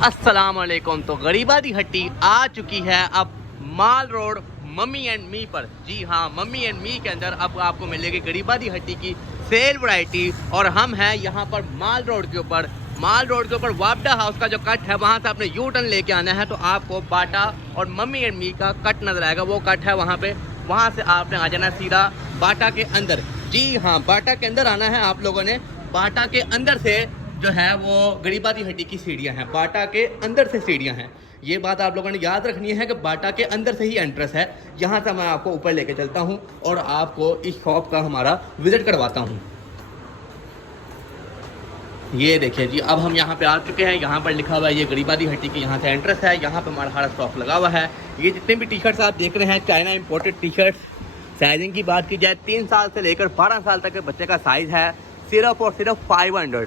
अस्सलाम वालेकुम। तो गरीबा दी हट्टी आ चुकी है अब माल रोड मम्मी एंड मी पर। जी हाँ, मम्मी एंड मी के अंदर अब आपको मिलेगी गरीबा दी हट्टी की सेल वैरायटी। और हम हैं यहाँ पर माल रोड के ऊपर। माल रोड के ऊपर वापडा हाउस का जो कट है वहाँ से आपने यू टर्न लेके आना है तो आपको बाटा और मम्मी एंड मी का कट नजर आएगा। वो कट है वहाँ पे, वहाँ से आपने आ जाना सीधा बाटा के अंदर। जी हाँ, बाटा के अंदर आना है आप लोगों ने। बाटा के अंदर से जो है वो गरीबा दी हट्टी की सीढ़ियाँ हैं, बाटा के अंदर से सीढ़ियाँ हैं। ये बात आप लोगों ने याद रखनी है कि बाटा के अंदर से ही एंट्रेंस है। यहाँ से मैं आपको ऊपर लेके चलता हूँ और आपको इस शॉप का हमारा विजिट करवाता हूँ। ये देखिए जी, अब हम यहाँ पे आ चुके हैं। यहाँ पर लिखा हुआ है ये गरीबा दी हट्टी की यहाँ से एंट्रेंस है। यहाँ पे हमारा सारा स्टॉक लगा हुआ है। ये जितने भी टी शर्ट्स आप देख रहे हैं China imported T shirts. Sizing की बात की जाए 3 साल से लेकर 12 साल तक के बच्चे का साइज़ है सिर्फ और सिर्फ 500।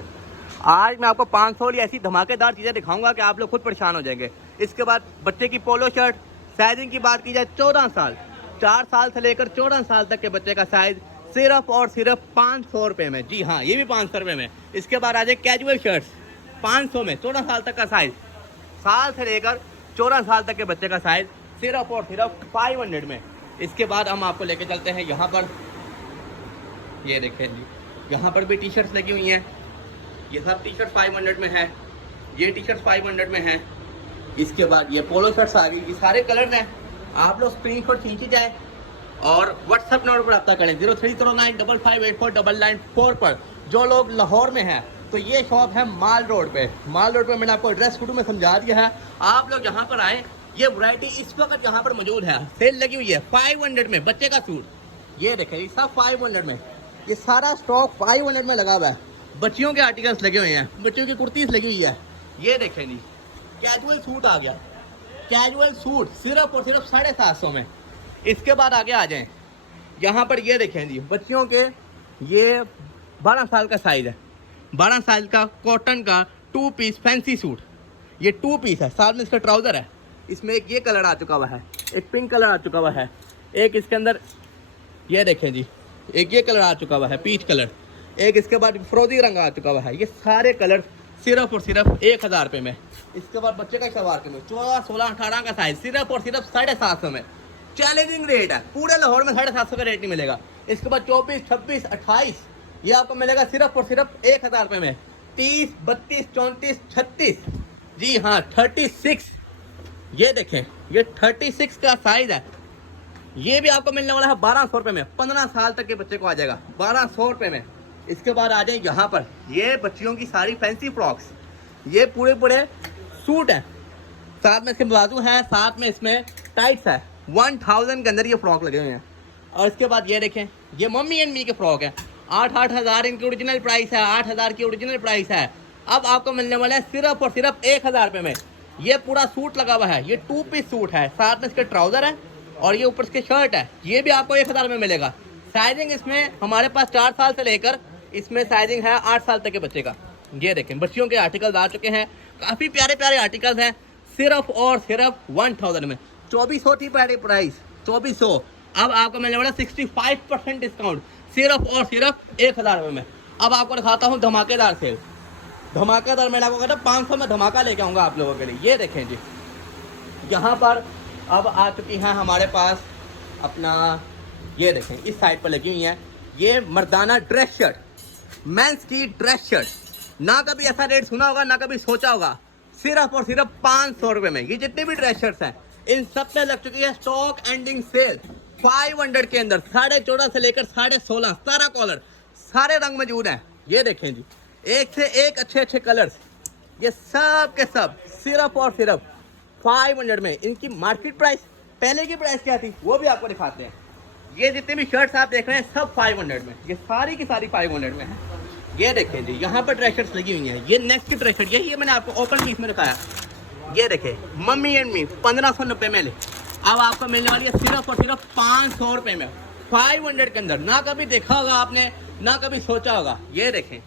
आज मैं आपको 500 वाली ऐसी धमाकेदार चीज़ें दिखाऊंगा कि आप लोग खुद परेशान हो जाएंगे। इसके बाद बच्चे की पोलो शर्ट, साइजिंग की बात की जाए 14 साल, 4 साल से लेकर 14 साल तक के बच्चे का साइज सिर्फ और सिर्फ 500 रुपये में। जी हाँ, ये भी 500 रुपये में। इसके बाद आ जाए कैजुअल शर्ट्स 500 में, 14 साल तक का साइज, साल से लेकर 14 साल तक के बच्चे का साइज सिर्फ और सिर्फ 500 में। इसके बाद हम आपको लेके चलते हैं यहाँ पर। ये देखें जी, यहाँ पर भी टी शर्ट्स लगी हुई हैं। ये सब टी शर्ट 500 में है, ये टी शर्ट 500 में है। इसके बाद ये पोलो शर्ट्स आ गई। ये सारे कलर हैं। आप लोग स्क्रीनशॉट खींची जाए और व्हाट्सएप नंबर पर रब्ता करें 0309558499 पर। जो लोग लाहौर में हैं तो ये शॉप है माल रोड पे। माल रोड पे मैंने आपको एड्रेस शुरू में समझा दिया है। आप लोग यहाँ पर आए। ये वैरायटी इस वक्त यहाँ पर मौजूद है, सेल लगी हुई है 500 में। बच्चे का सूट ये देखें, ये सब 500 में। ये सारा स्टॉक 500 में लगा हुआ है। बच्चियों के आर्टिकल्स लगे हुए हैं, बच्चियों की कुर्तीस लगी हुई है। ये देखें जी, कैजुअल सूट आ गया। कैजुअल सूट सिर्फ और सिर्फ 750 में। इसके बाद आगे आ जाएं, यहाँ पर ये देखें जी, बच्चियों के ये 12 साल का साइज है। 12 साल का कॉटन का 2 पीस फैंसी सूट। ये 2 पीस है, साथ में इसका ट्राउज़र है। इसमें एक ये कलर आ चुका हुआ है, एक पिंक कलर आ चुका हुआ है, एक इसके अंदर ये देखें जी, एक ये कलर आ चुका हुआ है पीच कलर, एक इसके बाद फ्रोजी रंग आ चुका हुआ है। ये सारे कलर सिर्फ और सिर्फ 1000 रुपये में। इसके बाद बच्चे का शलवार कमीज 14, 16, 18 का साइज सिर्फ और सिर्फ 750 में। चैलेंजिंग रेट है, पूरे लाहौर में 750 का रेट नहीं मिलेगा। इसके बाद 24, 26, 28 ये आपको मिलेगा सिर्फ और सिर्फ 1000 रुपये में। 30, 32, 34, 36, जी हाँ 36। ये देखें, ये 36 का साइज है। ये भी आपको मिलने वाला है 1200 रुपये में। 15 साल तक के बच्चे को आ जाएगा 1200 रुपये में। इसके बाद आ जाए यहाँ पर, ये बच्चियों की सारी फैंसी फ्रॉक्स। ये पूरे पूरे सूट हैं, साथ में इसके बाजू हैं, साथ में इसमें टाइट्स है। 1000 के अंदर ये फ्रॉक लगे हुए हैं। और इसके बाद ये देखें, ये मम्मी एंड मी के फ्रॉक है। 8-8 हज़ार इनकी ओरिजिनल प्राइस है, 8000 की ओरिजिनल प्राइस है। अब आपको मिलने वाला है सिर्फ और सिर्फ 1000 रुपये में। ये पूरा सूट लगा हुआ है, ये 2 पीस सूट है, साथ में इसके ट्राउज़र है और ये ऊपर इसके शर्ट है। ये भी आपको 1000 में मिलेगा। साइजिंग इसमें हमारे पास 4 साल से लेकर इसमें साइजिंग है 8 साल तक के बच्चे का। ये देखें, बच्चियों के आर्टिकल्स आ चुके हैं, काफ़ी प्यारे प्यारे आर्टिकल्स हैं। सिर्फ और सिर्फ 1000 में। 2400 थी पहले प्राइस, 2400। अब आपको मिलने वाला 65% डिस्काउंट सिर्फ और सिर्फ 1000 रुपये में। अब आपको दिखाता हूँ धमाकेदार सेल। धमाकेदार मैंने आपको कहता 500 में धमाका लेके आऊँगा आप लोगों के लिए। ये देखें जी, यहाँ पर अब आ चुकी हैं हमारे पास अपना, ये देखें इस साइड पर लगी हुई हैं ये मर्दाना ड्रेस शर्ट, मेंस की ड्रेस शर्ट। ना कभी ऐसा रेट सुना होगा, ना कभी सोचा होगा। सिर्फ और सिर्फ 500 रुपये में ये जितने भी ड्रेस शर्ट्स हैं इन सब पे लग चुकी है स्टॉक एंडिंग सेल 500 के अंदर। 14.5 से लेकर 16.5 सारा कॉलर, सारे रंग मौजूद हैं। ये देखें जी, एक से एक अच्छे अच्छे कलर्स, ये सब के सब सिर्फ और सिर्फ 500 में। इनकी मार्केट प्राइस, पहले की प्राइस क्या थी वो भी आपको दिखाते हैं। ये जितने भी शर्ट्स आप देख रहे हैं सब 500 में, ये सारी की सारी 500 में है। ये देखें जी, यहाँ पर ड्रेस शर्ट्स लगी हुई हैं। ये नेक्स्ट की ड्रेस शर्ट, ये मैंने आपको ओपन पीस में दिखाया। ये देखें मम्मी एंड मी 1590 में ले। अब आपको मिलने वाली है सिर्फ और सिर्फ 500 रुपये में। 500 के अंदर, ना कभी देखा होगा आपने, ना कभी सोचा होगा। ये देखें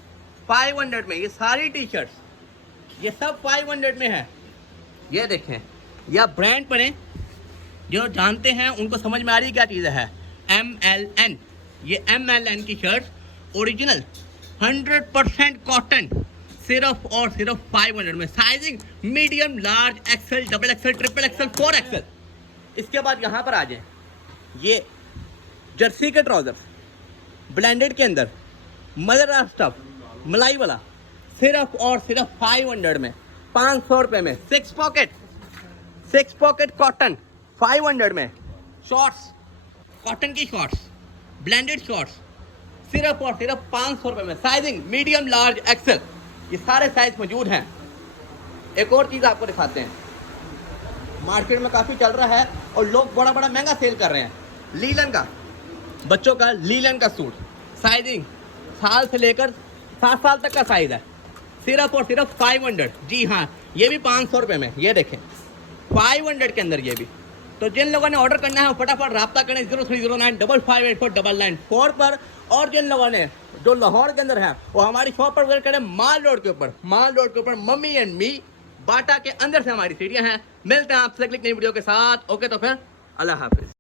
500 में ये सारी टी शर्ट्स, ये सब 500 में है। ये देखें, या ब्रांड पढ़ें, जो जानते हैं उनको समझ में आ रही क्या चीज़ है। MLN, ये MLN की शर्ट ओरिजिनल 100% कॉटन, सिर्फ और सिर्फ 500 में। Sizing medium, large, XL, double XL, triple XL, 4 XL. इसके बाद यहाँ पर आ जाए, ये जर्सी के ट्राउजर्स ब्लेंडेड के अंदर मदर स्टफ मलाई वाला, सिर्फ और सिर्फ 500 में, 500 रुपये में। 6 पॉकेट कॉटन 500 में। शॉर्ट्स, कॉटन की शॉर्ट्स, ब्लेंडेड शॉर्ट्स, सिर्फ और सिर्फ 500 रुपये में। साइजिंग मीडियम, लार्ज, एक्सेल, ये सारे साइज मौजूद हैं। एक और चीज़ आपको दिखाते हैं, मार्केट में काफ़ी चल रहा है और लोग बड़ा बड़ा महंगा सेल कर रहे हैं, लीलन का, बच्चों का लीलन का सूट। साइजिंग साल से लेकर 7 साल तक का साइज है, सिर्फ और सिर्फ 500। जी हाँ, ये भी 500 रुपये में। ये देखें 500 के अंदर ये भी। तो जिन लोगों ने ऑर्डर करना है वो फटाफट रब्ता करें 03095584 पर। और जिन लोगों ने जो लाहौर के अंदर है वो हमारी शॉप पर विजिट करें, माल रोड के ऊपर, माल रोड के ऊपर मम्मी एंड मी, बाटा के अंदर से हमारी सीढ़ियाँ हैं। मिलते हैं आपसे अगली नई वीडियो के साथ। ओके, तो फिर अल्लाह हाफिज़।